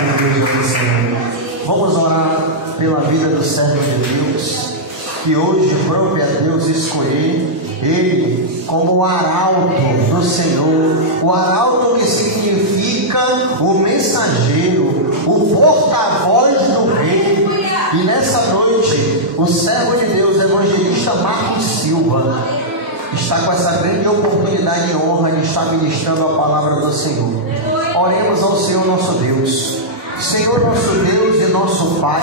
igreja do Senhor. Vamos orar pela vida do servo de Deus, que hoje prove a Deus escolher ele como o arauto do Senhor, o arauto que significa o mensageiro, o porta-voz do rei. E nessa noite, o servo de Deus, evangelista Marcos Silva, está com essa grande oportunidade e honra de estar ministrando a palavra do Senhor. Oremos ao Senhor nosso Deus. Senhor nosso Deus e nosso Pai,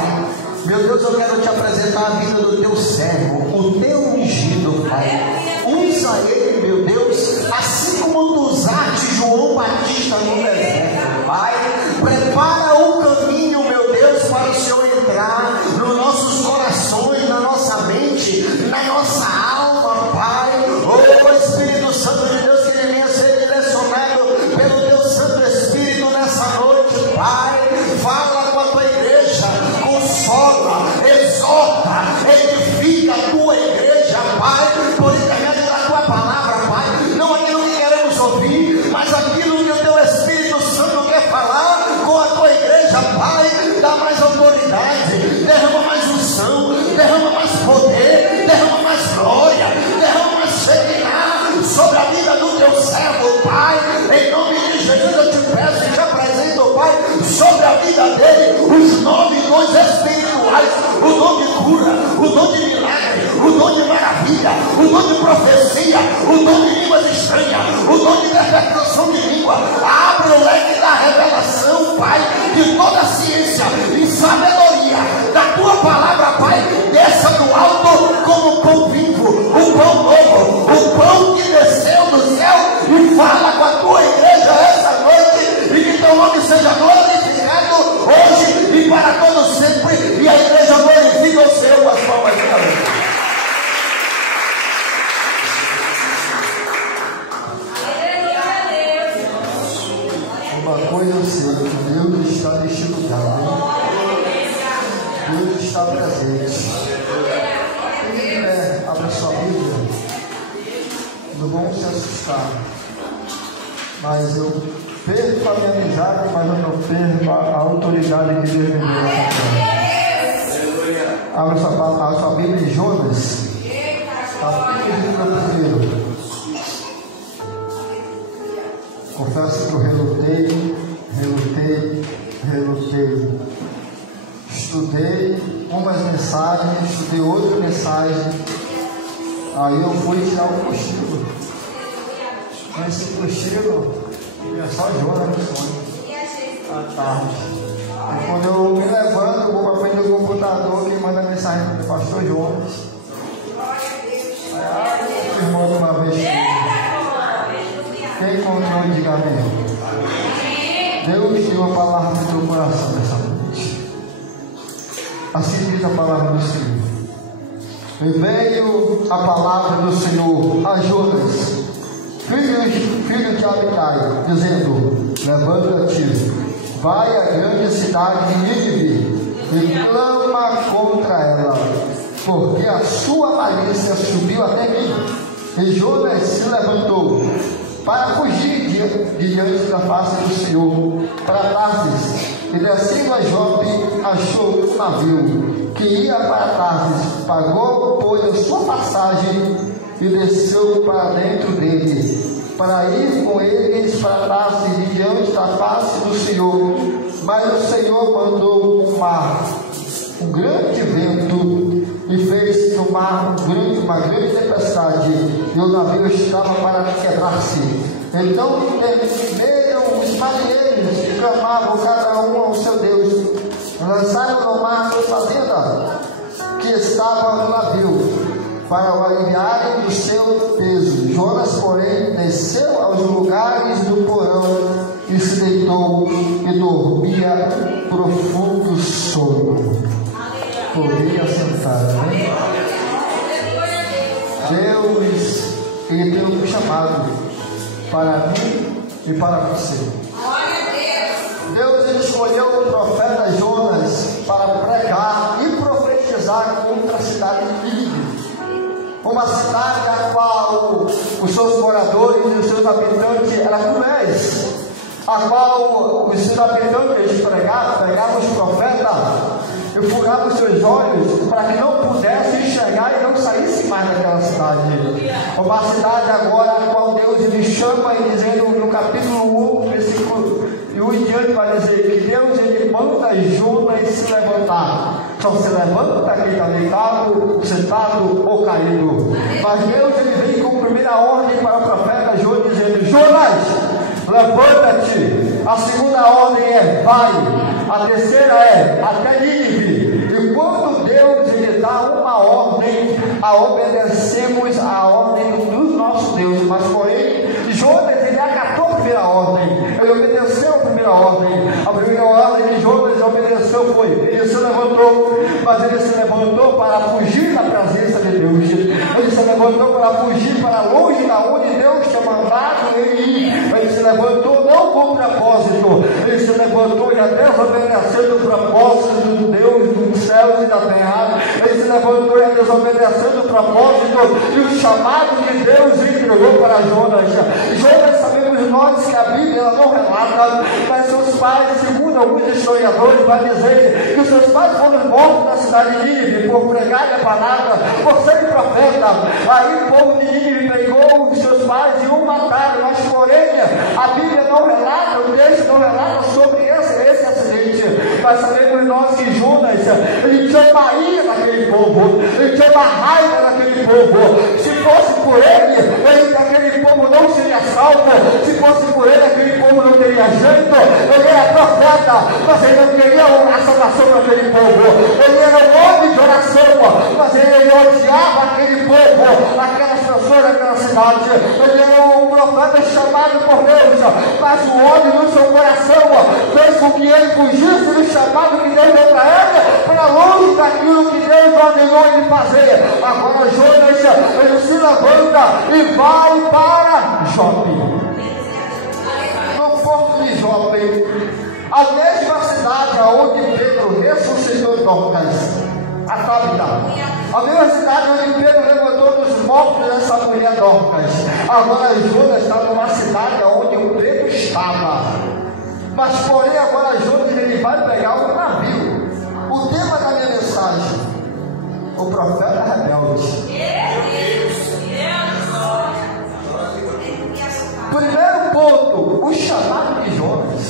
meu Deus, eu quero te apresentar a vida do teu servo, o teu ungido, Pai. Usa ele, meu Deus, assim como tu usaste João Batista no deserto, Pai. Prepara o caminho, meu Deus, para o Senhor entrar nos nossos corações, na nossa mente, na nossa alma, Pai. Oh Espírito Santo de Deus, que ele venha ser direcionado pelo teu Santo Espírito nessa noite, Pai. Fala com a tua igreja, consola, exorta, edifica a tua igreja, Pai, por intermédio da tua palavra, Pai. Não aquilo que queremos ouvir, mas aquilo que o teu Espírito Santo quer falar com a tua igreja, Pai. Dá mais autoridade, derrama mais unção, derrama mais poder, derrama mais glória, derrama mais felicidade sobre a vida do teu servo, Pai. Em nome de Jesus eu te peço e te apresento, Pai, sobre a vida dele, os 9 dons espirituais, o dom de cura, o dom de milagre, o dom de maravilha, o dom de profecia, o dom de línguas estranhas, o dom de interpretação de língua. Abre o leque da revelação, Pai, de toda a ciência e sabedoria da tua palavra, Pai. Desça do alto como pão vivo, o pão novo, o pão que desceu do céu, e fala com a tua igreja essa noite, e que teu nome seja glorificado hoje e para todo sempre. E a igreja glorifica o Senhor com as palmas de Deus. Uma coisa eu sei, que Deus está neste lugar, Deus está presente. Quem quiser, abra sua Bíblia. Não vamos se assustar, mas eu perco a minha amizade, mas eu não perco a autoridade que Deus me deu nessa terra. Abra sua Bíblia em Jonas, capítulo 1. Confesso que eu relutei. Estudei umas mensagens, estudei outra mensagem. Aí eu fui tirar o cochilo. Esse cochilo é só Jonas no sonho, à tarde. E quando eu me levanto, eu vou para frente do computador, que manda mensagem para o pastor Jonas. Aí, irmão, de uma vez. Quem encontrou, diga amém. Deus tem uma palavra no teu coração nessa noite. Assim diz a palavra do Senhor. E veio a palavra do Senhor a Jonas, filho de Amitai, dizendo: levanta-te, vai à grande cidade de Nínive e clama contra ela, porque a sua malícia subiu até mim. E Jonas se levantou para fugir diante da face do Senhor para Tarsis, e descendo a Jope achou um navio que ia para Tarsis, pagou, pois, a sua passagem e desceu para dentro dele, para ir com eles para Tarsis diante da face do Senhor. Mas o Senhor mandou um mar, um grande vento, e fez no mar uma grande tempestade, e o navio estava para quebrar-se. Então temeram os marinheiros e clamavam cada um ao seu Deus. Lançaram no mar sua fazenda, que estava no navio, para o aliviarem do seu peso. Jonas, porém, desceu aos lugares do porão e se deitou e dormia profundo sono. Poderia sentar, né? Deus, Ele tem um chamado para mim e para você. Deus, Ele escolheu o profeta Jonas para pregar e profetizar contra a cidade de Nínive, uma cidade a qual os seus moradores e os seus habitantes eram cruéis. a qual os habitantes pregavam os profetas e furavam os seus olhos para que não pudessem enxergar e não saísse mais daquela cidade. Uma cidade agora a qual Deus lhe chama e dizendo no capítulo 1, versículo 1 em diante, vai dizer que Deus ele manda Jonas se levantar. Só se levanta quem está deitado, sentado ou caído. Mas Deus ele vem com a primeira ordem para o profeta Jonas, dizendo: Jonas, levanta-te. A segunda ordem é: vai. A terceira é: até Nínive. E quando Deus ele dá uma ordem, obedecemos a ordem do nosso Deus. Mas porém, Jonas ele acatou a primeira ordem. Ele obedeceu a primeira ordem. A primeira ordem que Jonas obedeceu foi: ele se levantou, mas ele se levantou para fugir da presença de Deus. Ele se levantou para fugir para longe da onde Deus tinha mandado ele ir. Ele se levantou não com propósito, ele se levantou já desobedecendo o propósito do Deus dos céus e da terra. Ele se levantou já desobedecendo o propósito e o chamado que Deus entregou para Jonas. Jonas, sabemos nós que a Bíblia ela não relata, mas seus pais, segundo alguns historiadores, vai dizer que os seus pais foram mortos na cidade de Nínive por pregar a palavra, por ser profeta. Aí o povo de Nínive pegou os seus pais e o mataram, mas porém a Bíblia não relata, o texto não relata sobre esse acidente. Mas sabemos nós que Jonas, ele tinha uma ira naquele povo, ele tinha uma raiva naquele povo. Se fosse por ele aquele povo não seria salvo. Se fosse por ele, aquele povo não teria jeito. Ele era profeta, mas ele não queria a salvação para aquele povo. Ele era um homem de oração, mas ele odiava aquele povo, aquelas pessoas daquela cidade. Ele era um profeta chamado por Deus, mas o ódio no seu coração fez com que ele fugisse do chamado que Deus deu para ele, para longe daquilo que Deus ordenou ele fazer. Agora Jonas, ele se levanta e vai para Jope. No porto de Jope, a mesma cidade onde Pedro ressuscitou Dorcas, a Tabita, a mesma cidade onde Pedro levantou dos mortos dessa mulher Dorcas. Agora Jonas está numa cidade onde o Pedro estava. Mas porém agora Jonas ele vai pegar um navio. O tema da minha mensagem: o profeta rebelde. Primeiro ponto, o chamado de Jonas.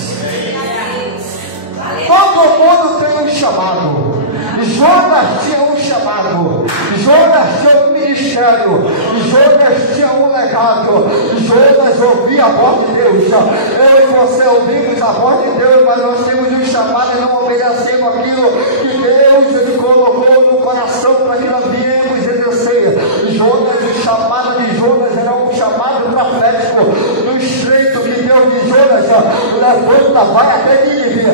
Todo mundo tem um chamado. Jonas tinha um chamado. Jonas tinha um ministério. Jonas tinha um legado. Jonas ouvia a voz de Deus. Eu e você ouvimos a voz de Deus, mas nós temos um chamado e não obedecemos aquilo que Deus ele colocou no coração para que nós viemos exercer. Jonas, o chamado de Jonas era um chamado profético. No estreito que Deus de Jonas levanta, vai até Nínive,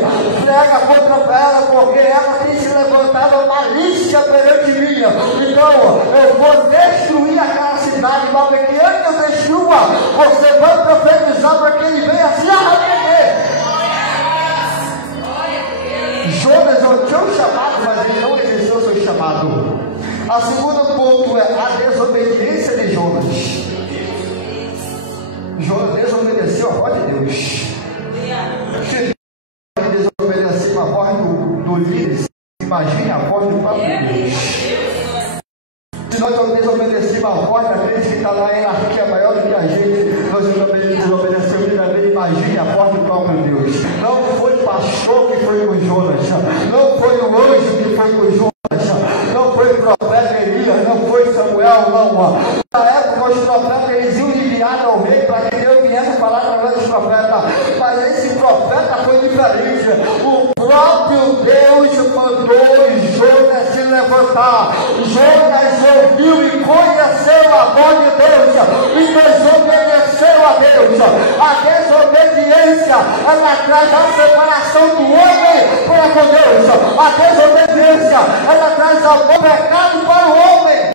prega contra ela, porque ela tem se levantado malícia perante mim. Então eu vou destruir aquela cidade, mas que antes eu destrua, você vai profetizar para que ele venha se arrepender. Jonas não tinha um chamado, mas ele não exerceu o seu chamado. A segunda ponto é a desobediência de Jonas. Jonas desobedeceu a voz de Deus. Se desobedecer a voz do líder, imagine a voz do próprio Deus. Se nós desobedecemos a voz daqueles que está na hierarquia maior do que a gente, nós desobedecemos também, imagine a voz do próprio Deus. Não foi o pastor que foi com Jonas, não foi o anjo que foi com Jonas, não foi o profeta Elias, não foi Samuel, não. Na época os profetas eles iam enviar ao rei para que Deus viesse falar através dos profetas, mas esse profeta foi diferente. O próprio Deus mandou Jonas se levantar. Jonas ouviu e conheceu a voz de Deus e desobedeceu a Deus. A desobediência ela traz a separação do homem para com Deus. A desobediência ela traz o pecado para o homem.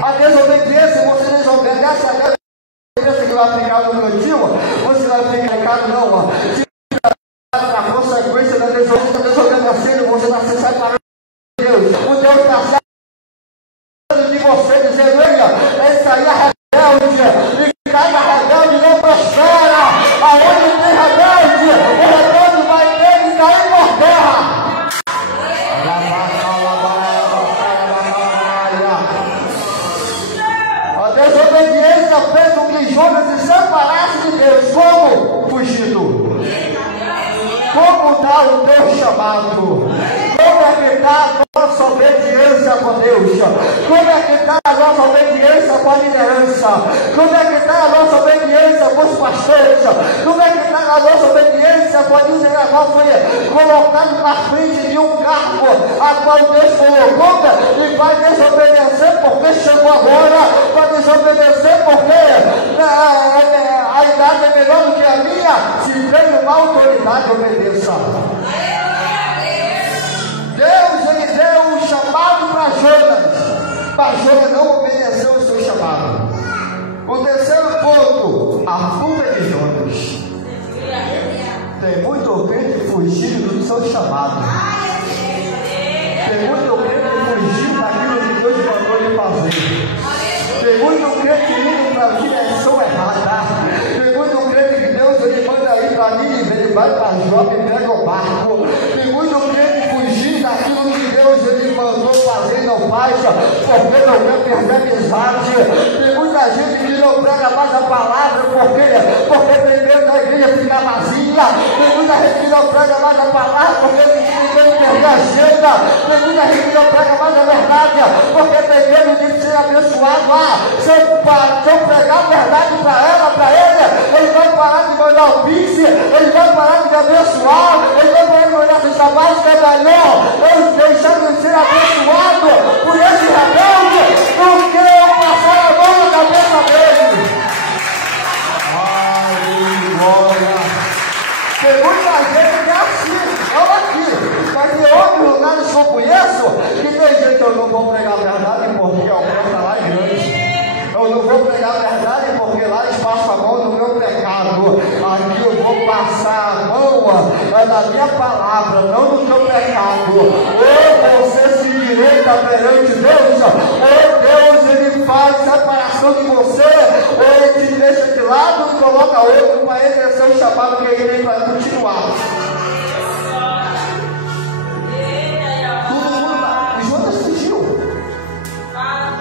A desobediência, você desobedece a Deus, que vai ficar no cantinho, você vai ficar pecado não. Se a consequência da desobediência, você vai se separando de Deus. O Deus está certo de você, dizendo: esse aí é rebelde, e cada rebelde não presta. está o teu chamado? Como é que está a nossa obediência com Deus? Como é que está a nossa obediência com a liderança? Como é que está a nossa obediência com os pastores? Como é que está a nossa obediência quando o irmão foi colocado na frente de um cargo a qual Deus colocou e vai desobedecer porque chegou agora, vai desobedecer porque a idade é melhor do que a minha? Se tem uma autoridade, obedeça. Deus, ele deu um chamado para Jonas, mas Jonas não obedeceu o seu chamado. O terceiro ponto, a fuga de Jonas. Tem muito crente fugindo do seu chamado. Tem muito crente fugindo daquilo que Deus mandou ele fazer. Tem muito crente indo para a direção errada. Tem muito crente que Deus ele manda ir para Nínive, ele vai para Jope e pega o barco. Tem muito crente fugindo daquilo que Deus ele mandou fazer e não faz, porque não quer perder amizade. Tem muita gente que não prega mais a palavra porque tem medo da igreja ficar vazia. Tem muita gente que não prega mais a palavra porque tem medo de perder a agenda. Tem muita gente que não prega mais a verdade porque tem medo de ser abençoado. Se eu pregar a verdade para ele vai parar de mandar o pix, ele vai parar de abençoar, ele vai parar de mandar esse trabalho medalhão, ele deixar de ser abençoado por esse rebelde, porque eu passar a mão na cabeça dele. Ai, glória! Tem muita gente que é assim, olha aqui, mas tem outros lugares que eu conheço, que tem gente que eu não vou pregar a verdade porque a oferta lá é grande. Eu não vou pregar a verdade porque lá eles passam a mão no meu pecado. Aqui eu vou passar a mão na minha palavra, não no teu pecado. Ou você se direita perante Deus, ou Deus ele faz separação de você, ou ele te deixa de lado e coloca outro para exercer o chamado que ele tem para continuar. Todo mundo lá. Jonas fugiu.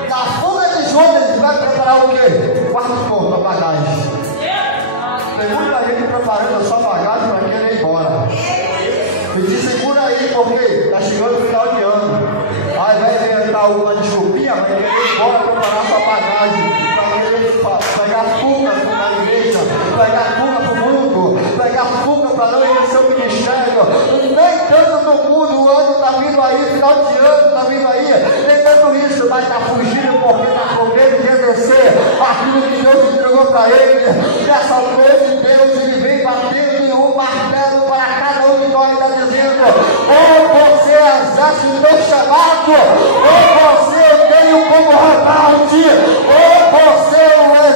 Da fuga de Jonas vai preparar o quê? Quarto ponto, a bagagem. Tem muita gente preparando a sua bagagem para querer ir embora. Me diz, segura aí, porque está chegando o final de ano. Aí vai inventar uma desculpinha, vai querer ir embora preparar sua bagagem, para querer pegar fuga na igreja, pegar fuga para o mundo, pegar fuga para não exercer o ministério. Nem tanto no mundo, o ano está vindo aí, final de ano está vindo aí, nem tanto isso, mas está fugindo porque está com medo de exercer aquilo que Deus entregou para ele. Nessa noite, Deus ele vem batendo em um martelo para cada um de nós, está dizendo: ou você exerce o meu chamado, ou você veio como rebelde, ou você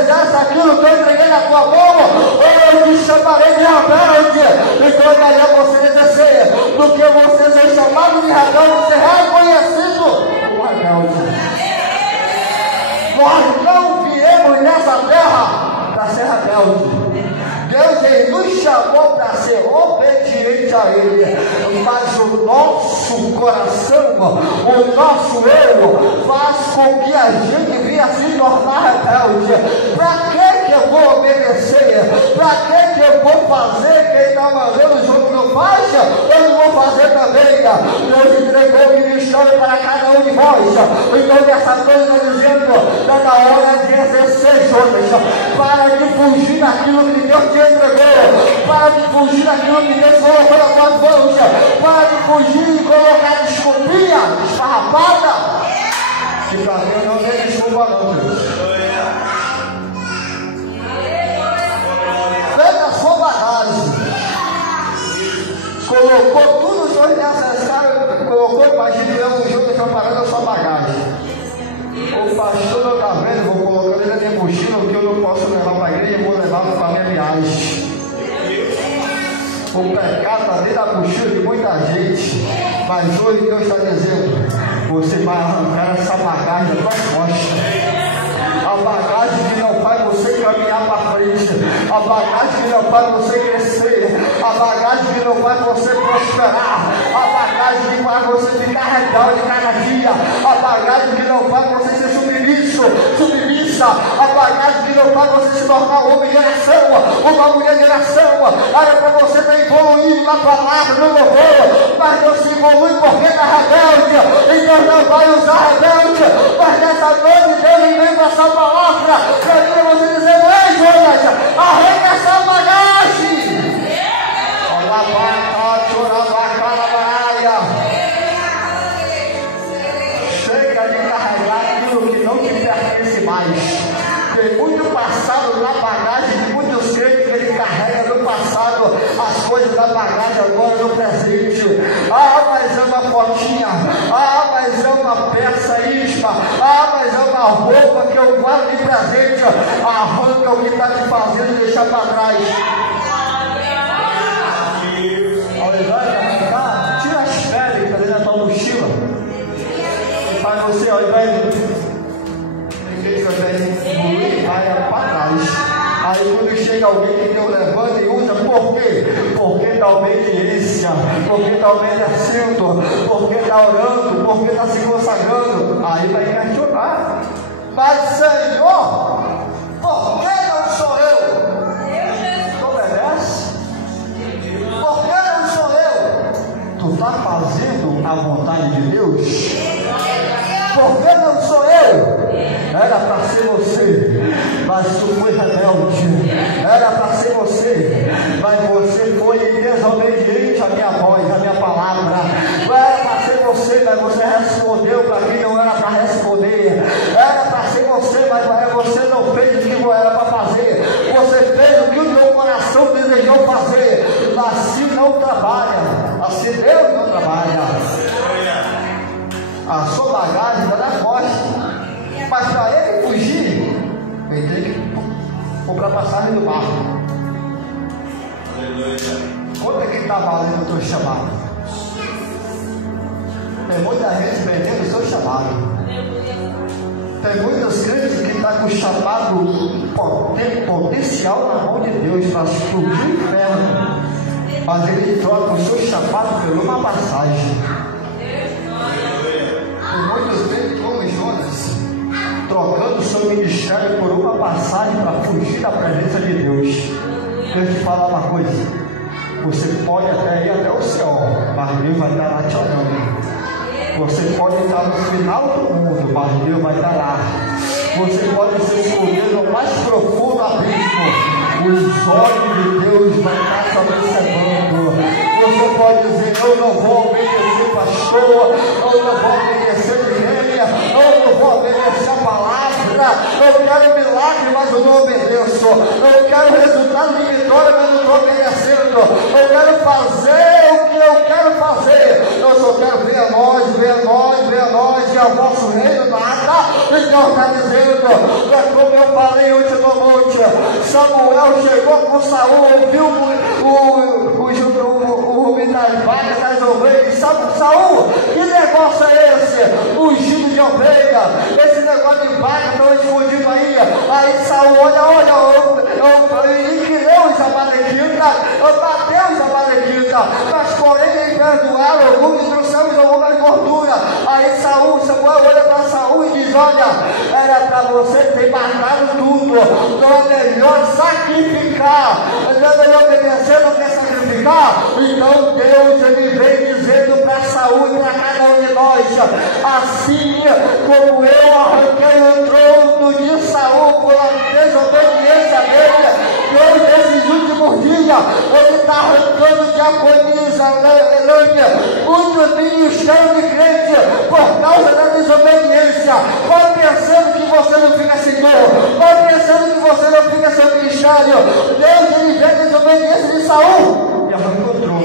exerce aquilo que eu entreguei na tua mão, ou eu te chamarei de rebelde. Então é melhor você exercer do que você ser chamado de rebelde, ser reconhecido como rebelde. Nós não viemos nessa terra para ser rebelde. Deus ele nos chamou para ser obediente a Ele, mas o nosso coração, o nosso eu, faz com que a gente venha se tornar rebelde. Para que eu vou obedecer? Para que eu vou fazer? Quem está mandando o jogo não faz, eu não vou fazer também. Deus entregou o ministério para cada um de nós. Então nessa coisa está dizendo, está na hora de exercer, Jonas. Para de fugir daquilo que Deus te entregou, para de fugir daquilo que Deus colocou na tua mão, para de fugir e colocar desculpinha esfarrapada, que para mim eu não tenho desculpa não, Deus. Pega a sua bagagem, colocou tudo o senhor necessário, colocou, imagine eu um jogo preparando a sua bagagem. O pastor não está vendo, vou colocar ele na minha mochila, que eu não posso levar para a igreja, vou levar para a minha viagem. O pecado está dentro da mochila de muita gente, mas hoje Deus está dizendo: você vai arrancar essa bagagem da tua costa. A bagagem que não faz você caminhar para frente, a bagagem que não faz você crescer, a bagagem que não faz você prosperar, a bagagem que faz você ficar rebelde cada dia, a bagagem que não faz você ser submissa, a bagagem que não faz você se tornar uma mulher de oração, Era para você estar evoluindo na palavra, no louvor, mas não se evolui porque está rebelde, e Deus não vai usar rebelde. Mas nessa noite Deus vem com essa palavra para você dizer: ei, Jonas, arranca essa bagagem. Chega de carregar aquilo que não te pertence mais. Tem muito passado na bagagem de muitos crentes que ele carrega no passado, as coisas da bagagem agora no presente. Ah, mas é uma fotinha. Ah, mas é uma peça ímpar. Ah, mas é uma roupa que eu guardo de presente. Arranca o que está te fazendo e deixa para trás. Ao invés de arrancar, tira as peles que está dentro da tua mochila. E faz você, ao invés de vai para trás. Aí quando chega alguém que Deus levanta e usa, por quê? Porque está obediência, porque está obedecendo, porque está orando, porque está se consagrando. Aí vai questionar: mas Senhor, por que não sou eu? Tu obedece? Por que não sou eu? Tu está fazendo a vontade de Deus? Por que não sou eu? Era para ser você, mas tu foi rebelde. Era para ser você, mas você foi desobediente à minha voz, à minha palavra. Era para ser você, mas você respondeu para quem não era para responder. Era para ser você, mas você não fez o que não era para fazer. Você fez o que o teu coração desejou fazer. Assim não trabalha, assim Deus não trabalha. A sua bagagem está na costa. Mas para ele fugir, ele tem que comprar passagem do barco. Quanto é que está valendo o teu chamado? Tem muita gente vendendo o seu chamado. Tem muitos crentes que estão com o chamado potencial na mão de Deus para explodir o inferno. Mas ele troca o seu chamado por uma passagem. Tem muitos crentes como Jonas, trocando o seu ministério por uma passagem para fugir da presença de Deus. Deixa eu te falar uma coisa: você pode até ir até o céu, mas Deus vai estar lá te olhando. Você pode estar no final do mundo, mas Deus vai estar lá. Você pode se esconder no mais profundo abismo, os olhos de Deus vão estar te observando. Você pode dizer: eu não vou obedecer pastor, eu não vou obedecer igreja, eu não vou obedecer a palavra, eu quero milagre, mas eu não obedeço, eu quero resultado de vitória, mas eu não estou obedecendo, eu quero fazer o que eu quero fazer, eu só quero ver a nós, e ao vosso reino nada. E Deus está dizendo, é como eu falei ontem no monte, Samuel chegou com Saul, ouviu o rumo das vacas, das ovelhas. Saul, que negócio é esse? Ungido de ovelha, esse negócio de vaca, estão escondido aí. Aí Saul olha, inclinou os amalequitas, bateu os amalequitas, mas porém eles perdoaram alguns e trouxeram algumas gordura. Aí Samuel olha para Saul e diz: olha, era para você ter matado tudo, não é melhor sacrificar, não é melhor obedecer do que sacrificar. Então Deus ele vem dizendo para Saul e para cada um de nós: assim como eu arranquei o trono de Saul por desobediência dele, Deus nesses últimos dias ele está arrancando diaconisa, muitos ministérios de crente por causa da desobediência. Vai pensando que você não fica Senhor, vai pensando que você não fica seu ministério. Deus ele vê a desobediência de Saul e arrancou o trono.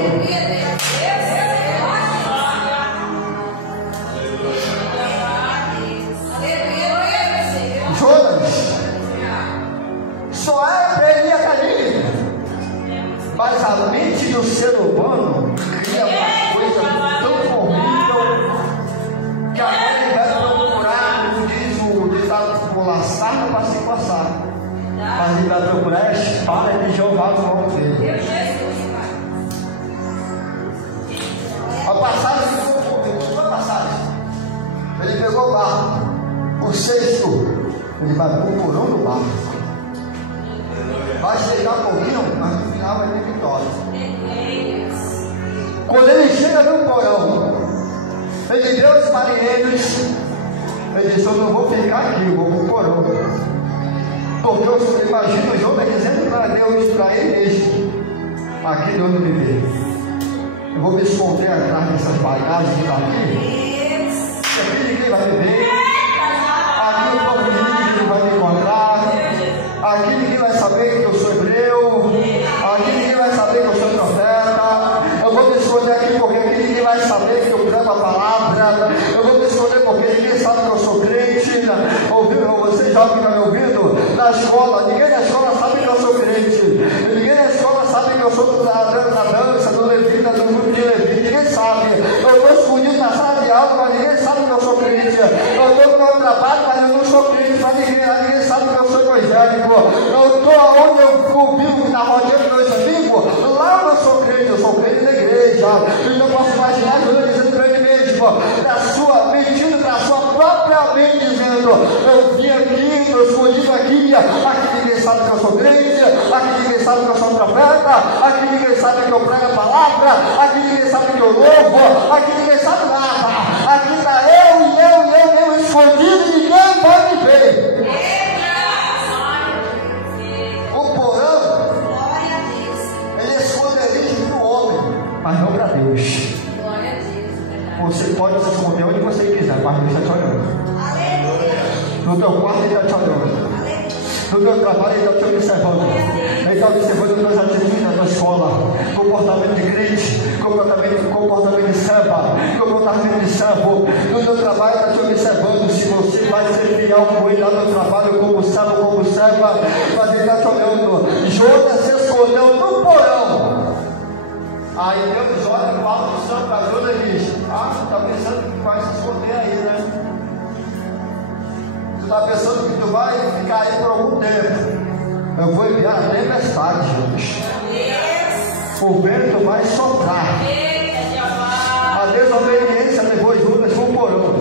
Jonas só é ali, mas a mente do ser humano cria uma coisa tão horrível que agora ele vai procurar, como diz o ditado popular, sarna para se coçar, mas ele vai procurar a espada de Jeová no nome dele. A passagem ele pegou o barco, o sexto ele vai procurando o barco. Vai chegar um pouquinho, mas no final vai ter que Ele deu os marinheiros. Ele disse: eu não vou ficar aqui, eu vou para o porão. Porque eu imagino Jonas dizendo para Deus, para ele mesmo: aqui Deus não me vê. Eu vou me esconder atrás dessas bagagens que está aqui. Aqui ninguém vai me ver. Aqui o povo ninguém vai me encontrar. Aqui ninguém vai saber que eu sou hebreu. Aqui ninguém vai saber que eu sou profeta. Eu vou me esconder aqui porque aqui ninguém vai saber que eu prego a palavra. Eu vou me esconder porque ninguém sabe que eu sou crente. Vocês já ficam me ouvindo? Na escola, ninguém na escola sabe que eu sou crente. Ninguém na escola sabe que eu sou da dança, do levita, do grupo de levita. Ninguém sabe. Eu estou escondido na sala de aula, mas ninguém sabe que eu sou crente. Eu estou no meu trabalho, mas eu não sou crente. Mas ninguém sabe que eu sou evangélico. Eu estou onde eu vivo, na rodinha dos meus amigos. Lá eu não sou crente da igreja. Então eu posso imaginar Jesus dizendo para ele mesmo, mentindo para a sua própria mente, dizendo: eu vim aqui, estou escondido aqui ninguém sabe que eu sou crente, aqui ninguém sabe que eu sou profeta, aqui ninguém sabe que eu prego a palavra, aqui ninguém sabe que eu louvo, aqui ninguém sabe nada, aqui está eu escondido e ninguém vai me ver. O porão, ele é esconderijo para o homem, mas não para Deus. Você pode se esconder onde você quiser, mas Deus está te olhando. No teu quarto ele está te olhando. No teu trabalho ele está te observando. Ele está observando as tuas atitudes na tua escola. Comportamento de crente, comportamento de serva, comportamento de servo. No teu trabalho ele está te observando se você vai ser fiel com ele lá no trabalho, como servo, como serva. Mas ele está te olhando. Jonas se escondeu no porão. Aí Deus olha, fala do céu para Jonas e diz: você está pensando que vai se esconder aí, né? Você está pensando que tu vai ficar aí por algum tempo. Eu vou enviar a tempestade, Jonas. O vento vai soprar. A desobediência levou Jonas para o porão.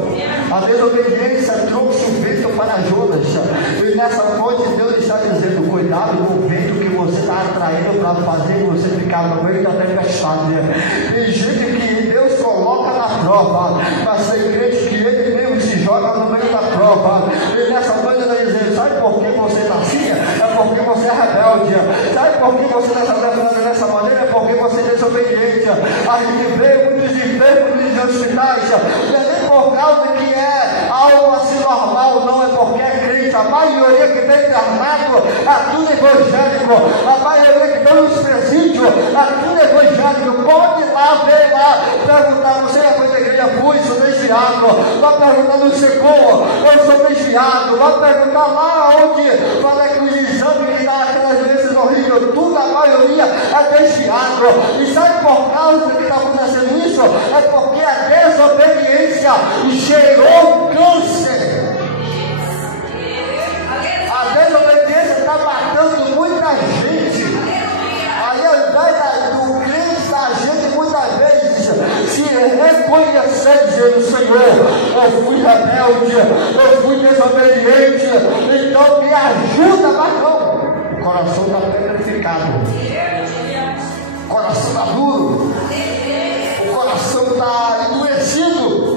A desobediência trouxe o vento para Jonas. E nessa noite Deus está dizendo: cuidado com o vento que você está atraindo para fazer você ficar no meio da tempestade. Tem gente que Deus coloca na prova, mas tem crente que ele mesmo se joga no meio da prova. E nessa noite ele está dizendo: sabe por que você está assim? É porque você é rebelde. Sabe por que você está trabalhando dessa maneira? É porque você é desobediente. A gente vê muitos enfermos nos hospitais, não é nem por causa que é algo assim normal, não, é porque é crente. A maioria que vem internado é tudo evangélico. A maioria que vem nos presídios é tudo evangélico. Pode ir lá, ver lá, perguntar: você é coisa da igreja? Fui, sou desviado. Vai perguntar no Secom: eu sou desviado. Vai perguntar lá onde fala que os exames que dá aquelas doenças horríveis, tudo, a maioria é desviado. E sabe por causa que está acontecendo isso? É porque a desobediência gerou câncer. A desobediência está matando muita gente. Aí ao invés do crente da gente muitas vezes se reconhecer, dizendo: Senhor, eu fui rebelde, eu fui desobediente, então me ajuda, mas não. O coração está petrificado, o coração está duro, o coração está endurecido.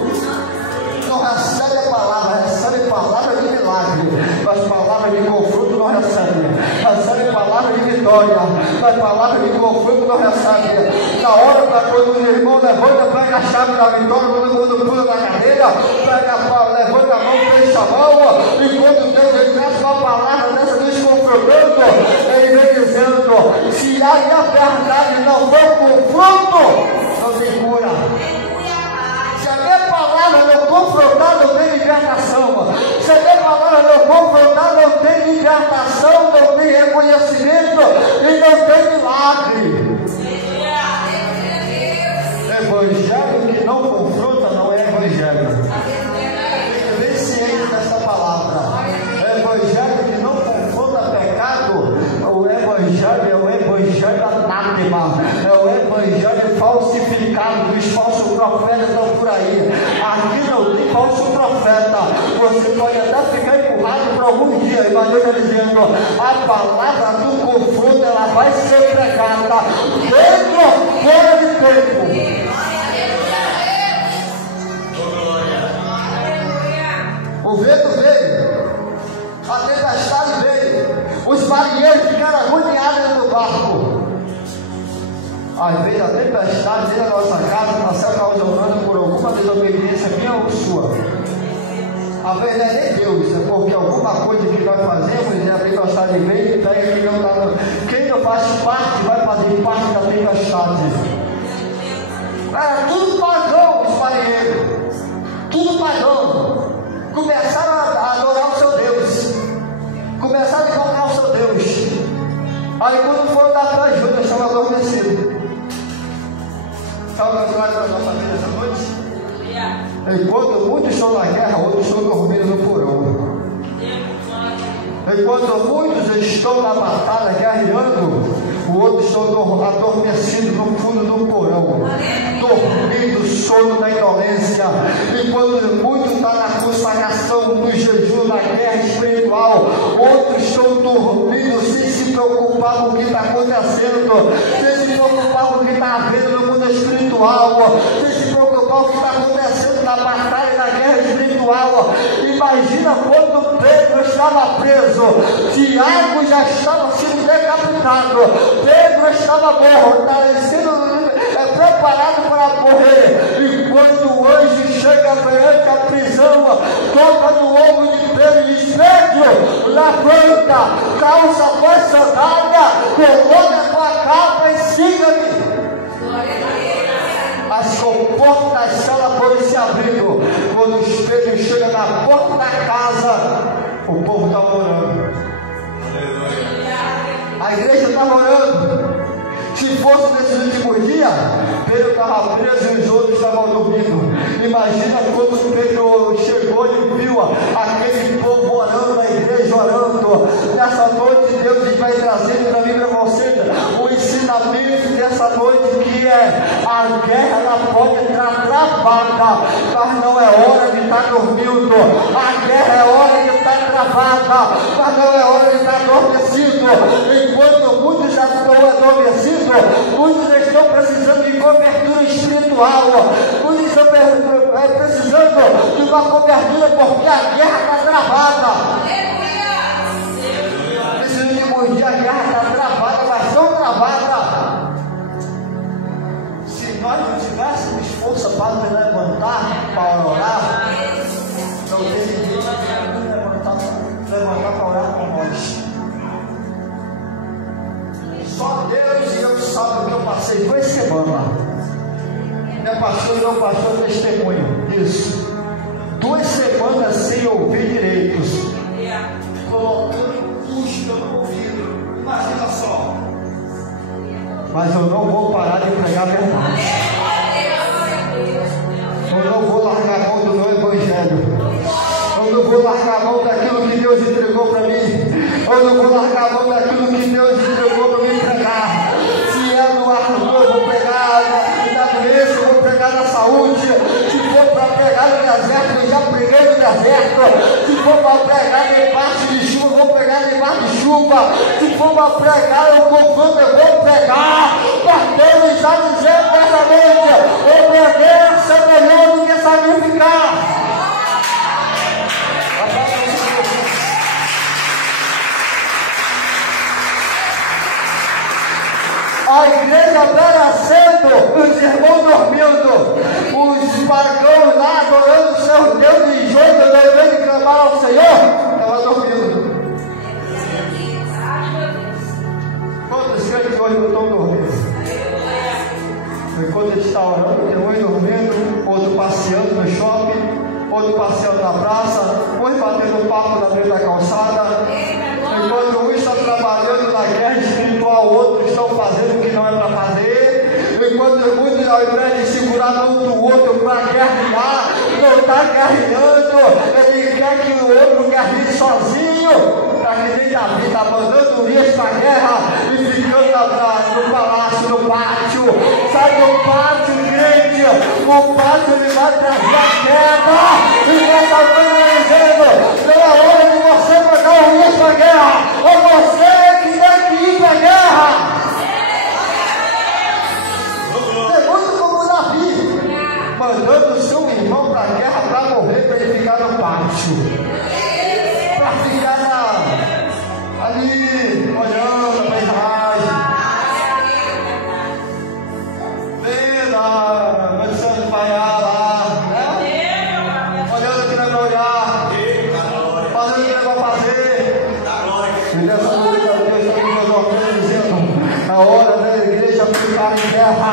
Não recebe a palavra, recebe palavra de milagre, mas palavra de confronto não recebe. Recebe palavra de vitória, mas palavra de confronto não recebe. Na hora da quando o irmão levanta, pega a chave da vitória, todo mundo pula na cadeira, levanta a mão, fecha a mão, e quando Deus ele traz uma palavra dessa vez confrontando, ele vem dizendo: se aí a verdade não for confronto, não tem cura. Se a minha palavra não confrontar, não tem libertação. Se a minha palavra não confrontar, não tem libertação, não tem reconhecimento e não tem milagre. Evangelho que não confronta não é evangelho. Vem ciente dessa palavra. Evangelho que não confronta pecado, o evangelho é o evangelho anátema, é o evangelho falsificado. Os falsos profetas estão por aí. Aqui não tem falso profeta. Você pode até ficar empurrado por algum dia, mas Deus está dizendo: a palavra do confronto ela vai ser pregada dentro, fora de tempo. igreja ficaram agoniados dentro do barco. Às vezes a tempestade dentro da nossa casa está se ocasionando por alguma desobediência minha ou sua. Às vezes não é nem Deus, é porque alguma coisa que nós fazemos é a tempestade vem e pega quem não está. Quem não faz parte vai fazer parte da tempestade. Era tudo pagão os marinheiros, tudo pagão. Começaram a adorar o seu Deus, começaram a invocar o seu Deus. Aí quando foram dar para ajuda, estava adormecido. Sabe o que eu da nossa vida essa noite? Enquanto muitos estão na guerra, outros estão dormindo no porão. Enquanto muitos estão na batalha guerreando, outros estão adormecidos no fundo do porão, dormindo, sono da indolência. Enquanto muitos estão na consagração, no jejum, na guerra espiritual, outros estão dormindo sem se preocupar com o que está acontecendo, sem se preocupar com o que está havendo no mundo espiritual, sem se preocupar com o que está acontecendo na batalha, na guerra espiritual. Imagina quando Pedro estava preso, Tiago já estava sendo decapitado, Pedro estava preparado para morrer. E quando o anjo chega perante a prisão, toca no ombro de Pedro e diz: Pedro, levanta, calça a tua sandália, coloca a tua capa e siga-me. As comportas da sala foram se abrindo. Quando Pedro chega na porta da casa, o povo estava orando. A igreja estava orando. Se fosse nesses últimos dias, Pedro estava preso e os outros estavam dormindo. Imagina quando Pedro chegou e viu aquele povo orando na igreja, orando. Nessa noite Deus vai trazendo para mim e para você o ensinamento dessa noite, que é: a guerra ela pode estar travada, mas não é hora de estar dormindo. A guerra é hora de estar travada, mas não é hora de estar adormecido. Enquanto muitos já estão adormecidos, muitos estão precisando de cobertura espiritual, muitos estão precisando de uma cobertura porque a guerra está travada. Nesses últimos dias a guerra está travada, mas tão travada. Se nós não tivéssemos força para nos levantar, para orar, não tem ninguém que nos levantar para orar com nós. Só Deus e eu sabem o que eu passei 2 semanas. Meu pastor e meu pastor testemunho disso. 2 semanas sem ouvir direitos, colocando custo no ouvido. Imagina só. Mas eu não vou parar de pregar a verdade. Eu não vou largar a mão do meu evangelho. Eu não vou largar a mão daquilo que Deus entregou para mim. Eu não vou largar a mão daquilo que Deus entregou para mim pregar. Se é no ardor, eu vou pregar na doença, eu vou pregar na saúde. Se for para pregar no deserto, eu já preguei no deserto. Se for para pregar debaixo de chuva, eu vou pregar debaixo de chuva. Se for para pregar, eu vou pregar. Mas Deus está dizendo essa noite: obedeça é melhor do que sacrificar. A igreja perecendo, os irmãos dormindo, os pagãos lá adorando o seu Deus de jeito, devendo de clamar ao Senhor, estavam dormindo. Quantos crentes hoje não estão dormindo? Enquanto ele está orando, tem um dormindo, outro passeando no shopping, outro passeando na praça, uns batendo papo na beira da calçada. Enquanto um está trabalhando na guerra espiritual, outros estão fazendo o que não é para fazer. Enquanto muitos, ao invés de segurar um do outro para guerrear, não está guerreando. Ele quer que o outro guerreie sozinho. Está que nem Davi, está mandando Urias para a guerra e ficando no palácio, no pátio. Sai do pátio, crente. O pátio ele vai trazer a queda. E vai estar dizendo: pela hora de você mandar Urias para a guerra, é você que tem que ir para a guerra. É muito como Davi, mandando seu irmão para a guerra para morrer, para ele ficar no pátio, para ficar ali olhando. igreja ficar em guerra.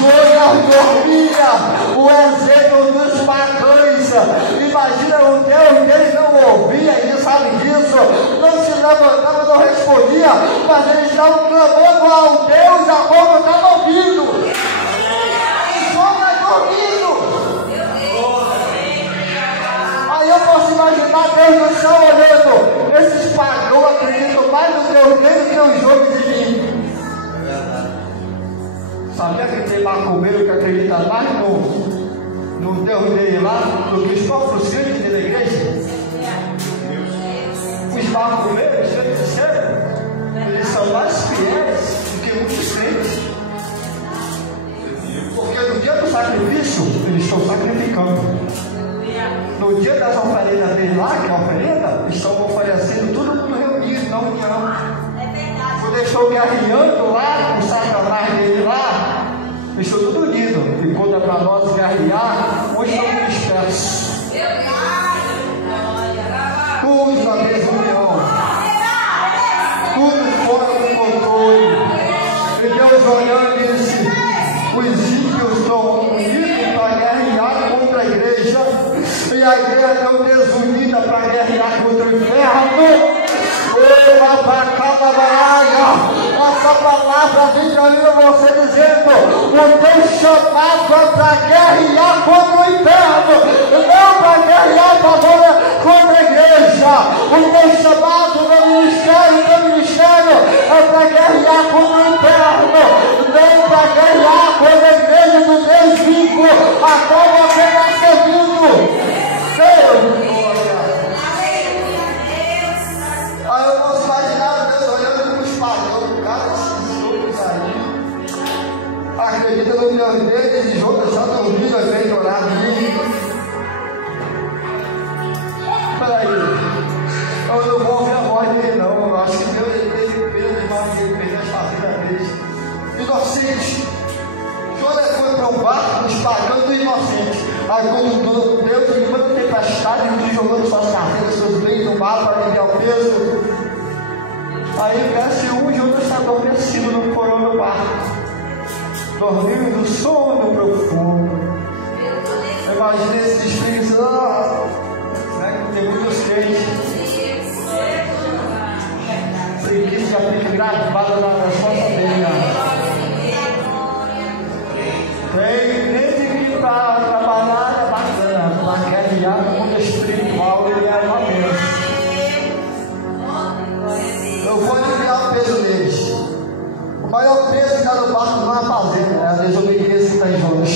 Jonas dormia, o exemplo dos pagãos. Imagina o Deus dele não ouvia, ele sabe disso, não se levantava, não respondia, mas eles estavam clamando ao Deus a qual não estava ouvindo. Jonas dormindo. Aí eu posso imaginar Deus no céu olhando, esses pagãos acreditam mais no Deus dele do que os homens de mim. Sabia que tem macumbeiro que acredita mais no Deus dele lá do que os próprios crentes da igreja? Os macumbeiros, eles são mais fiéis do que muitos crentes. Porque no dia do sacrifício, eles estão sacrificando. No dia das oferendas dele lá, que é a oferenda, eles estão oferecendo todo mundo reunido na união. Quando eles estão guerreando lá, com o satanás dele lá, eles estão tudo unidos. E quando é para nós guerrear, onde estão dispersos? Tudo na mesma união. Tudo fora do controle. E Deus olhando e disse: os ímpios estão unidos para guerrear contra a igreja. E a igreja estão desunida para guerrear contra o inferno. Essa palavra vem para mim você dizendo: o teu chamado para guerrear contra o inferno, não para guerrear contra a igreja. O teu chamado no ministério é para guerrear contra o inferno, não para guerrear contra a igreja do Deus vivo, a qual você está servindo. Deus. Aí eu posso imaginar Deus olhando para os pagãos, cara, esses outros aí, acredita no Deus deles, e Jonas está dormindo ao invés de orar a mim. Espera aí, eu não vou ouvir a voz dele não, eu acho que Deus ele perdeu as famílias deles. Inocentes. Jonas foi para um barco dos pagãos do inocente. Aí quando Deus manda tempestade, ele jogando suas carreiras, seus bens no mar para aliviar o peso. Aí desce Jonas está adormecido no porão do barco, dormindo no sono profundo. Imagina esse espírito, tem muitos crentes, preguiça já fica gravada na sua família. Tem gente que para trabalhar é bacana, para guerrear no mundo espiritual ele é uma bênção. Eu vou aliviar o peso deles. O maior peso que está no barco não é a fazenda, é a desobediência que está em Jonas.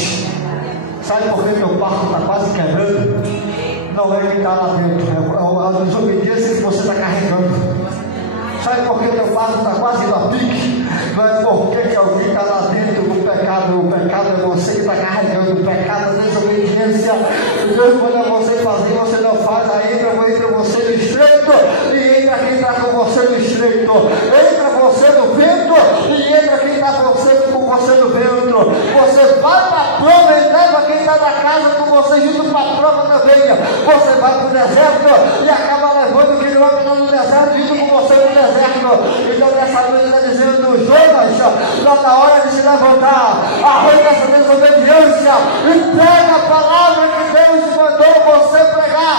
Sabe por que o barco está quase quebrando? Não é que está lá dentro, é a desobediência que você está carregando. Sabe por que teu barco está quase indo a pique? Não é porque alguém está lá dentro do pecado. O pecado é você que está carregando. O pecado é desobediência. Deus manda você fazer, você não faz. Aí entra você no estreito e entra quem está com você no estreito. Entra você no vento e entra quem está com você no vento. Você vai para a prova e leva quem está na casa com você junto para a prova também. Você vai para o deserto e acaba levando quem não está no deserto junto com você no deserto. Então nessa noite está dizendo: Jonas, está na hora de se levantar, arranca essa desobediência e prega a palavra que Deus mandou você pregar.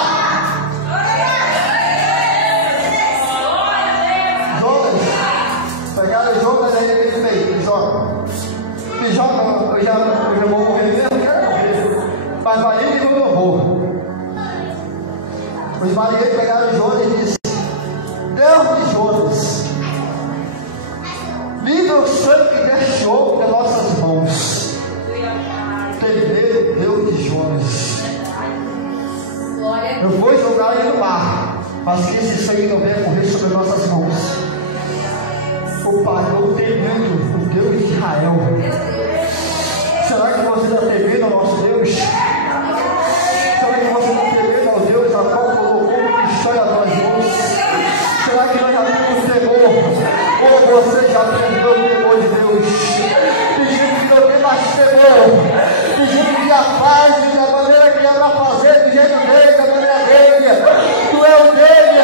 Jonas, pegaram Jonas aí, ele fez: eu já vou morrer mesmo, quero morrer, mas marinheiros eu não vou. Os marinheiros pegaram Jonas e disse: Deus de Jonas, livra o sangue deste homem das nossas mãos. Temer Deus de Jonas. Eu vou jogar ele no mar, mas que esse sangue não venha correr sobre nossas mãos. O pagão temendo o Deus de Israel. Será que você está temendo ao nosso Deus? Será que você está temendo ao Deus a qual colocou uma história a nós mãos? Será que nós já temos temor? Ou você já aprendeu o temor de Deus? Tem gente que não tem mais temor. Tem gente que já faz da maneira que é para fazer, do jeito dele, da maneira dele. Tu é o dele,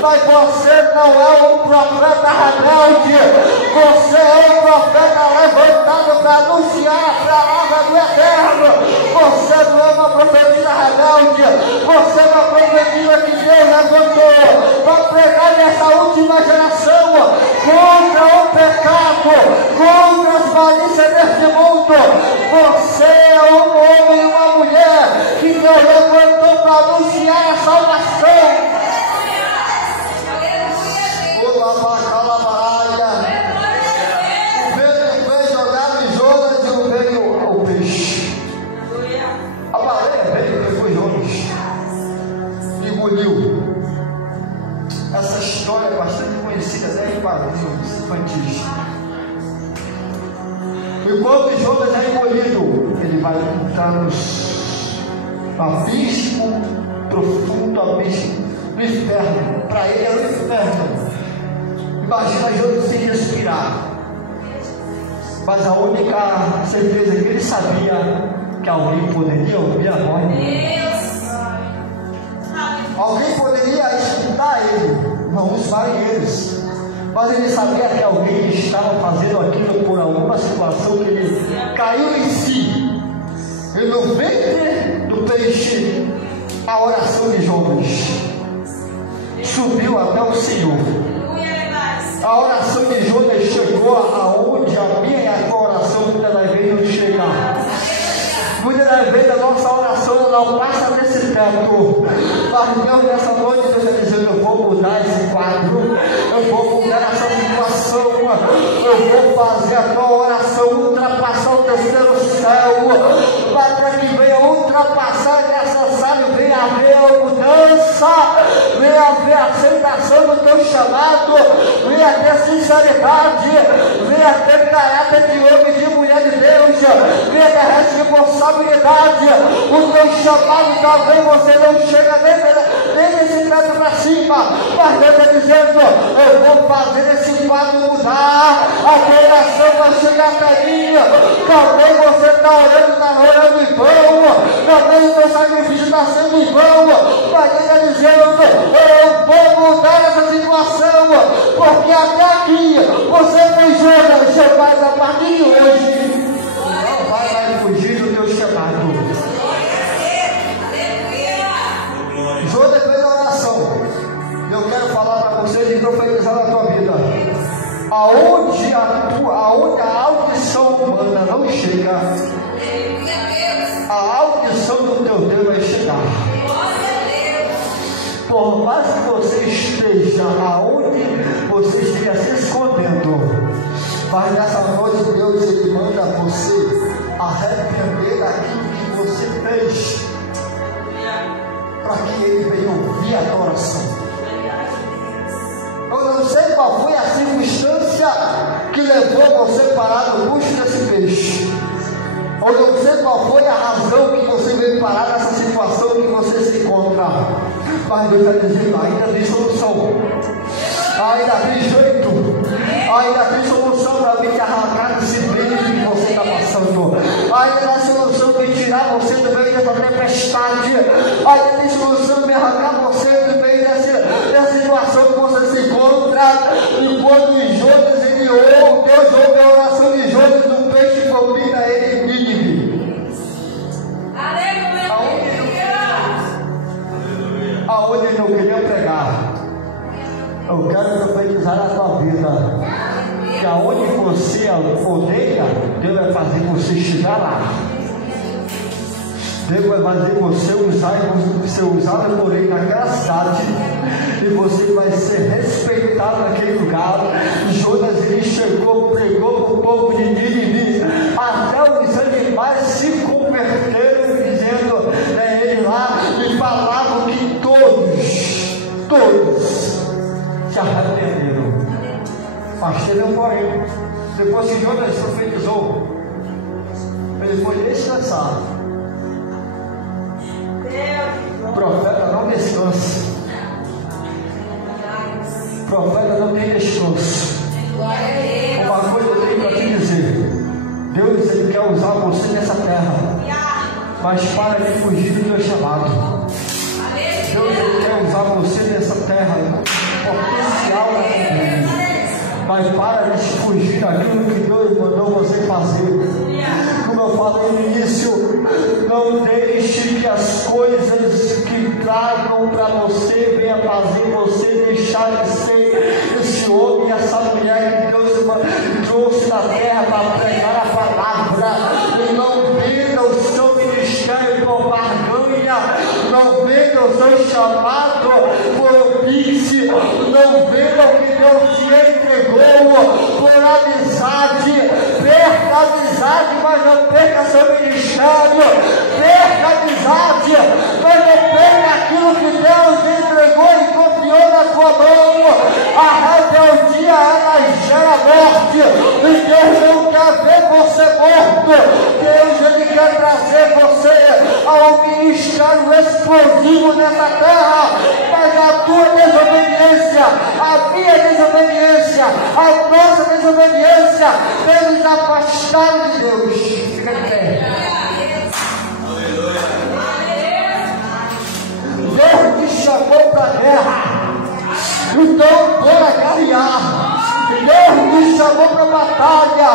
mas você não é um profeta rebelde. Você vai profetizar que Deus levantou para pregar nessa última geração contra o pecado, contra as malícias deste mundo. Você é um homem e uma mulher que Deus levantou para anunciar a salvação. Essa história é bastante conhecida até em quadrinhos infantis. E quando Jonas é engolido, ele vai entrar no abismo profundo, abismo do inferno. Para ele é o inferno. Imagina Jonas sem respirar. Mas a única certeza que ele sabia que alguém poderia ouvir a voz dele. Alguém poderia escutar ele, não os marinheiros, mas ele sabia que alguém estava fazendo aquilo por alguma situação que ele caiu em si. E no ventre do peixe, a oração de Jonas subiu até o Senhor. A oração de Jonas chegou aonde a minha e a tua oração muitas das vezes não chega. Muitas das vezes a nossa oração não passa desse teto. Mas Deus, nessa noite, Deus está dizendo: eu vou mudar esse quadro, eu vou mudar essa situação, eu vou fazer a tua oração ultrapassar o terceiro céu, para que venha ultrapassar necessário, venha haver a mudança, venha haver a aceitação do teu chamado, venha ter sinceridade, venha ter caráter de homem e de mulher de Deus, venha ter responsabilidade. O teu chamado, talvez você não chega nem desse teto para cima, mas Deus está dizendo: eu vou fazer esse quadro mudar, a tua oração vai chegar até mim. Talvez você está orando em vão, talvez o teu sacrifício está sendo em vão, mas Deus está dizendo: eu vou mudar essa situação, porque até aqui você fez Jonas, mas a partir de hoje não vai mais fugir do teu chamado. Jonas fez a oração. Eu quero falar para vocês e profetizar na tua vida. Aonde a audição humana não chega, a audição do teu Deus vai chegar. Por mais que você esteja aonde você esteja se escondendo, mas nessa noite Deus ele manda você arrepender daquilo que você fez, para que ele venha ouvir a tua oração. Eu não sei qual foi a circunstância que levou você a parar no bucho desse peixe. Eu não sei qual foi a razão que você veio parar nessa situação que você se encontra. Mas Deus está dizendo: ainda tem solução. Ainda tem jeito. Ainda tem solução para vir te arrancar desse brilho que você está passando. Ainda tem solução para tirar você do meio dessa tempestade. Ainda tem solução para arrancar você do meio dessa situação que você se encontra. E quando Jonas ele orou, Deus ouve a oração de Jonas, do peixe vomita ele em Nínive. Aonde ele não queria pregar. Eu quero profetizar na tua vida que aonde você odeia, Deus vai fazer você chegar lá. Deus vai fazer você ser usado por ele naquela cidade, e você vai ser respeitado naquele lugar. Jonas ele chegou, pregou para o povo de Nínive, até os animais se converteram, dizendo, ele lá, e falavam que todos se arrependeram. Mas teve um porém. Depois que Jonas profetizou, ele foi descansar. O profeta não descansa. O profeta não tem descanso. Uma coisa eu tenho para te dizer: Deus ele quer usar você nessa terra, mas para de fugir do teu chamado. Deus ele quer usar você nessa terra, potencial da tua vida. mas para de fugir daquilo que Deus mandou você fazer. Como eu falei no início, não deixe que as coisas que tragam para você venham fazer você deixar de ser esse homem e essa mulher que Deus trouxe na terra para pregar a palavra. E não venda o seu ministério por barganha, não venda o seu chamado por Pix, não venda o que Deus te entregou por amizade. Perca a amizade, mas não perca seu ministério. Perca a amizade, mas não perca aquilo que Deus entregou e confiou na tua mão. A rebeldia, ela gera morte, e Deus não quer ver você morto. Deus, Ele quer trazer você ao ministério explosivo nessa terra, mas a tua desobediência, a minha desobediência, a nossa desobediência tem nos afastado de Deus. Fica de pé. Deus te chamou para a guerra, então bora guerrear. Deus nos chamou para batalha,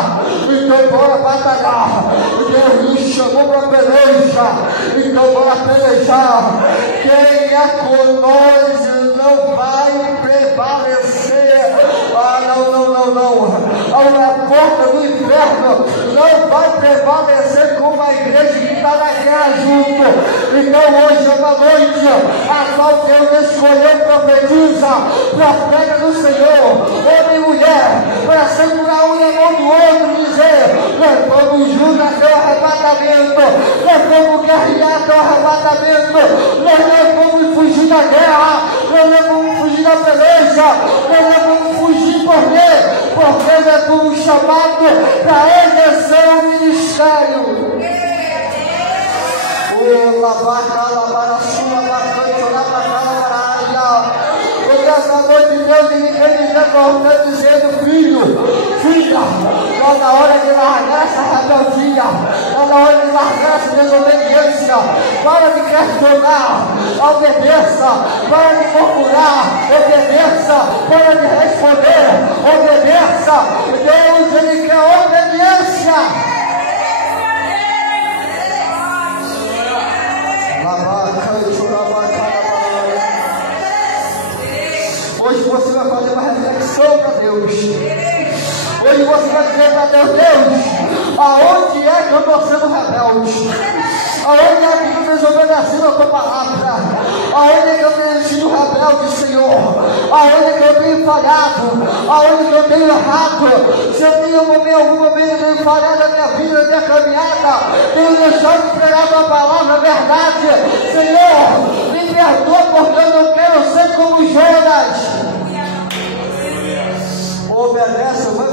então bora batalhar. Deus nos chamou para peleja, então bora pelejar. Quem é com nós não vai prevalecer. A porta do inferno não vai prevalecer como a igreja que está na guerra junto. Então hoje é uma noite a qual Deus escolheu, profetiza, profeta do Senhor, homem e mulher, para segurar um na mão do outro e dizer: nós vamos juntos até o arrebatamento, nós vamos guerrear até o arrebatamento, nós não vamos fugir da guerra, nós não vamos fugir da peleja, nós não vamos fugir por quê? Porque nós fomos chamados para exercer o ministério. Porque essa noite Deus ele levanta dizendo: filho, filha, está na hora de largar essa rebeldia, está na hora de largar essa desobediência. Para de questionar, obedeça. Para de murmurar, obedeça. Para de responder, obedeça. Deus, Ele quer obediência. Hoje você vai fazer uma reflexão para Deus. Hoje você vai dizer para Deus: Deus, aonde é que eu estou sendo rebelde? Aonde é que eu estou desobedecendo a tua palavra? Aonde é que eu tenho sido rebelde, Senhor? Aonde é que eu tenho falhado? Aonde é que eu tenho errado? Se eu tenho algum momento tenho falhado na minha vida, na minha caminhada, tenho deixado de pregar a tua palavra, a verdade, Senhor, me perdoa porque eu não quero ser como Jonas. Obedece ou vai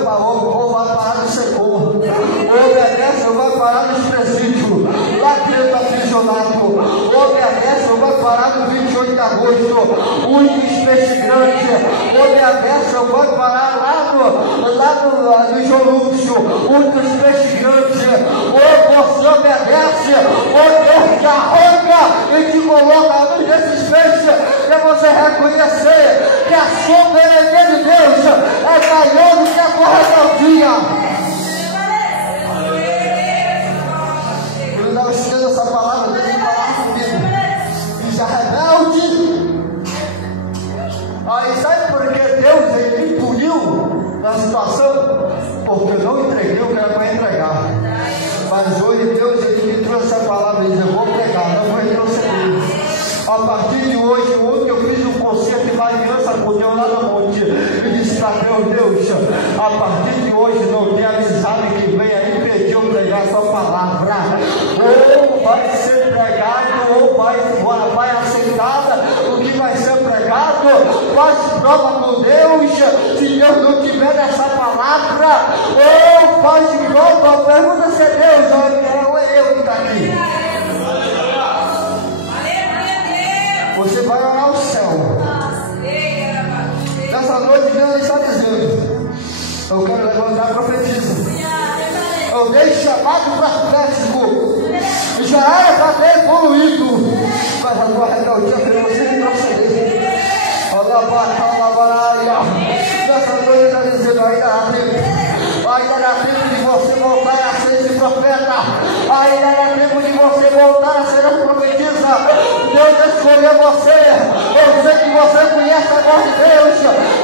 parar no secor. Obedece ou vai parar no presídio, lá dentro do aprisionado. Obedece ou vai parar no 28 de agosto, único peixe grande. Obedece ou vai parar lá no João Lúcio, único peixe grande. Ou você obedece, ou Deus te arranca e te coloca num desses peixes, para você reconhecer que a soberania de Deus é maior do que a tua rebeldia. Eu estava estudando essa palavra, Deus me falava comigo. Diz: a rebelde. Aí sabe por que Deus ele puniu na situação? Porque eu não entreguei o que era para entregar. Mas hoje Deus ele me trouxe essa palavra e diz: eu vou pregar, não vou retroceder. A partir de hoje, ontem eu fiz um concerto de uma aliança com Deus lá no monte. E disse para Deus: a partir de hoje não tem amizade que venha impedir eu pregar a sua palavra. Ou vai ser pregado, ou vai aceitada o que vai ser pregado. Faz prova com Deus. Se Deus não tiver essa palavra, ou faz prova, pergunta se é Deus ou é eu que está aqui. Você vai orar ao céu. Nessa noite Deus está dizendo: eu quero levantar a profetisa. Eu dei chamado profético. E já era para ter evoluído. Mas a tua rebeldia fez você retroceder. Nessa noite está dizendo: Senhor, ainda dá tempo. Ainda dá tempo de você voltar a ser esse profeta. Ainda dá tempo de você voltar a ser essa profetisa. Deus escolheu você. Eu sei que você conhece a voz de Deus.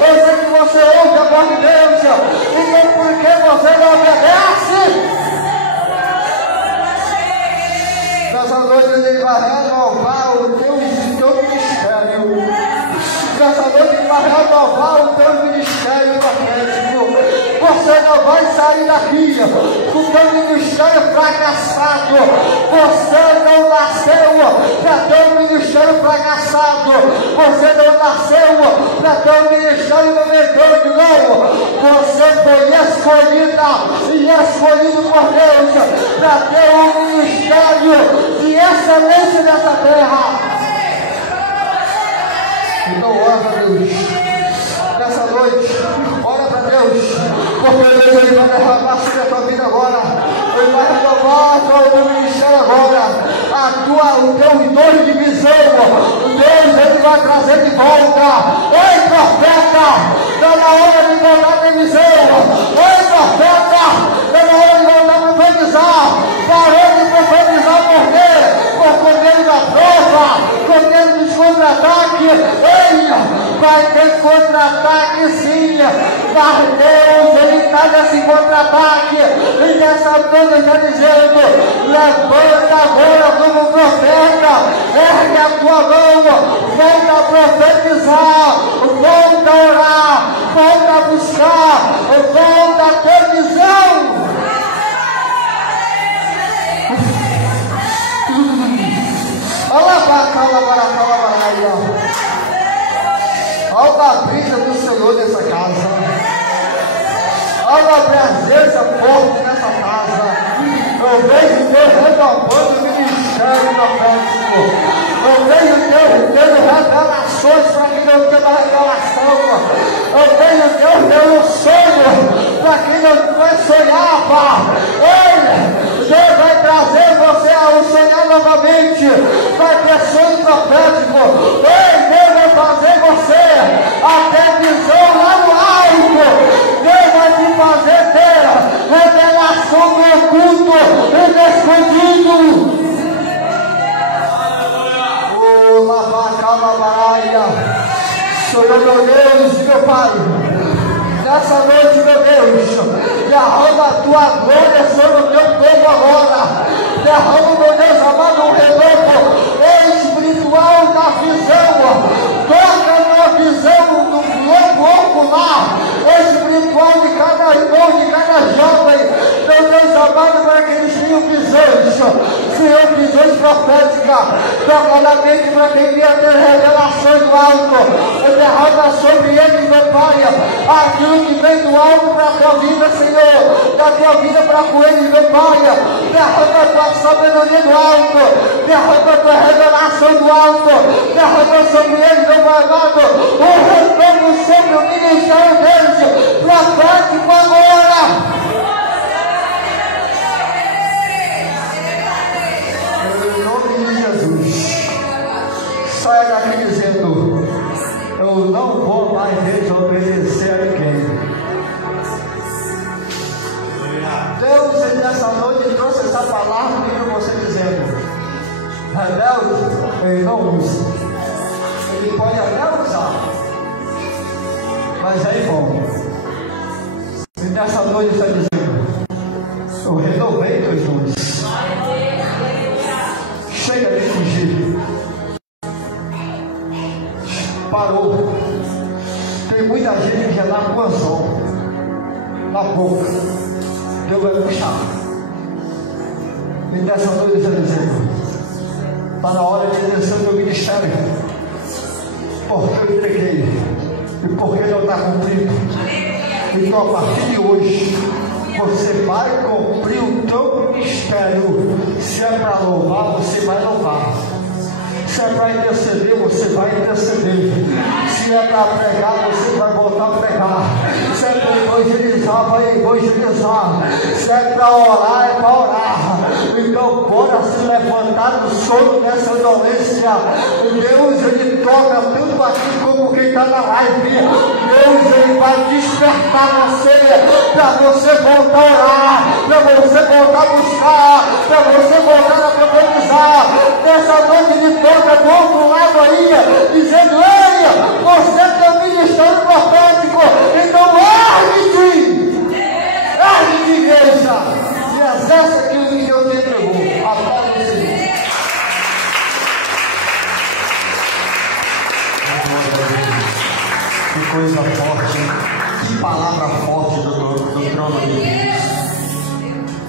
Eu sei que você ouve a voz de Deus. Então por que você não obedece? Nessa noite Ele vai renovar o teu ministério. Nessa noite Ele vai renovar o teu ministério profético. Você não vai sair daqui com o teu ministério fracassado. Você não nasceu para ter um ministério fracassado. Você não nasceu para ter um ministério medroso, não. Você foi escolhida e escolhido por Deus para ter um ministério de excelência nessa terra. Então ora para Deus nessa noite, ora para Deus, porque Deus Ele vai derramar sobre a tua vida agora. Ele vai renovar o teu ministério agora. O teu dom de visão, Deus Ele vai trazer de volta. Ei, profeta, está na hora de voltar a visão. Ei, profeta, está na hora de voltar a profetizar. Parou de profetizar por quê? Por medo da prova, por medo dos contra-ataques. Ei, vai ter contra-ataque sim, mas Deus Ele está nesse contra-ataque. E nessa noite está dizendo: levanta agora como profeta, ergue a tua mão, volta a profetizar, volta a orar, volta a buscar, volta a ter visão. Olha a brisa do Senhor nessa casa. Olha a presença forte nessa casa. Eu vejo Deus renovando o ministério profético. Eu vejo Deus dando revelações para quem não tem uma revelação. Eu vejo Deus dando sonho para quem não vai sonhar. Deus vai trazer você a sonhar novamente. Vai ter sonho profético. Deus vai fazer você a ter visão lá no alto. Deus vai te fazer ter revelação do oculto e do escondido. Oh, Lavacalabaraia. Senhor meu Deus, meu Pai, nessa noite, meu Deus, derrama a tua glória sobre o teu povo agora. Derrama, meu Deus amado, um renovo espiritual da visão. Toca na visão do globo ocular espiritual de cada irmão, de cada jovem. Meu Deus amado, para que eles tenham visões, Senhor, visões proféticas. Toca na mente para quem vier ter revelação do alto. Derrama sobre eles, meu Pai, aquilo que vem do alto para a tua vida, Senhor, da tua vida para com eles, meu Pai. Derrama a tua sabedoria do alto, derrama a tua revelação do alto, derrama sobre eles, meu Pai amado, o retorno sobre o ministério deles, profético agora. Em nome de Jesus, saia daqui dizendo: eu não vou mais desobedecer a ninguém. Deus, Ele nessa noite trouxe essa palavra para você dizendo: rebelde, Ele não usa. Ele pode até usar, mas é bom. E nessa noite está dizendo: eu renovei teus dons. Chega de fugir. Parou. Tem muita gente que é na coração, na boca. Deus vai puxar. E nessa noite está dizendo: está na hora de exercer o meu ministério, porque eu entreguei e porque não está cumprido. Então a partir de hoje você vai cumprir o teu ministério. Se é para louvar, você vai louvar. Se é para interceder, você vai interceder. Se é para pregar, você vai voltar a pregar. Se é para evangelizar, vai evangelizar. Se é para orar, é para orar. Então, bora se levantar do sono dessa dolência. Deus, Ele toca tanto aqui como quem está na live. Deus, Ele vai despertar você, para você voltar a orar, para você voltar a buscar, para você voltar a profetizar. Nessa noite Ele toca do outro lado aí, dizendo: ei, você está ministrando profético, então ergue-te, igreja, e exerce aquilo que Deus te entregou. A paz do Senhor. Que coisa forte, que palavra forte do trono de Deus.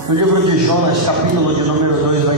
No livro de Jonas, capítulo de número 2, vai